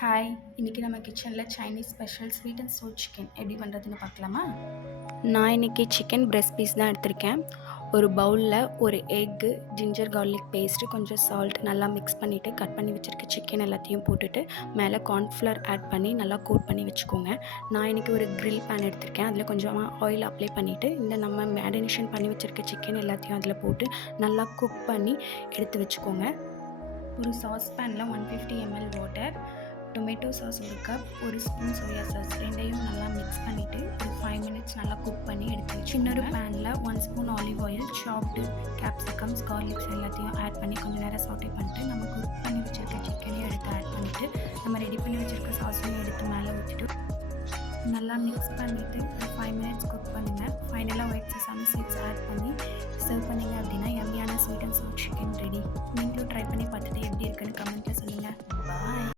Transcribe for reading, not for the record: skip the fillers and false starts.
Hi! இன்னைக்கு நம்ம கிச்சனில் Chinese special sweet and sour chicken எப்படி பண்ணுறதுன்னு பார்க்கலாமா? நான் இன்றைக்கி சிக்கன் பிரெஸ்ட் பீஸ் தான் எடுத்திருக்கேன். ஒரு பவுலில் ஒரு எக்கு, ஜிஞ்சர் கார்லிக் பேஸ்ட்டு, கொஞ்சம் சால்ட் நல்லா மிக்ஸ் பண்ணிவிட்டு கட் பண்ணி வச்சுருக்க சிக்கன் எல்லாத்தையும் போட்டுட்டு மேலே கார்ன்ஃப்ளவர் ஆட் பண்ணி நல்லா கோட் பண்ணி வச்சுக்கோங்க. நான் இன்றைக்கி ஒரு க்ரில் பேன் எடுத்திருக்கேன். அதில் கொஞ்சமாக ஆயில் அப்ளை பண்ணிவிட்டு இந்த நம்ம மேரினேஷன் பண்ணி வச்சுருக்க சிக்கன் எல்லாத்தையும் அதில் போட்டு நல்லா குக் பண்ணி எடுத்து வச்சுக்கோங்க. ஒரு சாஸ் பேனில் 150 ml வாட்டர், டொமேட்டோ சாஸ் ஒரு கப், ஒரு ஸ்பூன் சோயா சாஸ் ரெண்டையும் நல்லா மிக்ஸ் பண்ணிவிட்டு ஒரு 5 minutes நல்லா குக் பண்ணி எடுத்து வச்சு இன்னொரு பேனில் 1 ஸ்பூன் ஆலிவ் ஆயில், சாப்டு கேப்சிகம்ஸ், கார்லிக்ஸ் எல்லாத்தையும் ஆட் பண்ணி கொஞ்சம் நேரம் சாட்டே பண்ணிட்டு நம்ம குக் பண்ணி வச்சுருக்க சிக்கனையும் எடுத்து ஆட் பண்ணிவிட்டு நம்ம ரெடி பண்ணி வச்சுருக்க சாஸையும் எடுத்து மேலே ஊற்றிட்டு நல்லா மிக்ஸ் பண்ணிவிட்டு ஒரு 5 minutes குக் பண்ணுங்கள். ஃபைனலாக ஒயிட் செசாமி சீட்ஸ் ஆட் பண்ணி சர்வ் பண்ணிங்க அப்படின்னா யம்மியான sweet and sour chicken ready. நீங்களும் ட்ரை பண்ணி பார்த்துட்டு எப்படி இருக்குன்னு கமெண்ட்டில் சொல்லுங்கள். பாய்.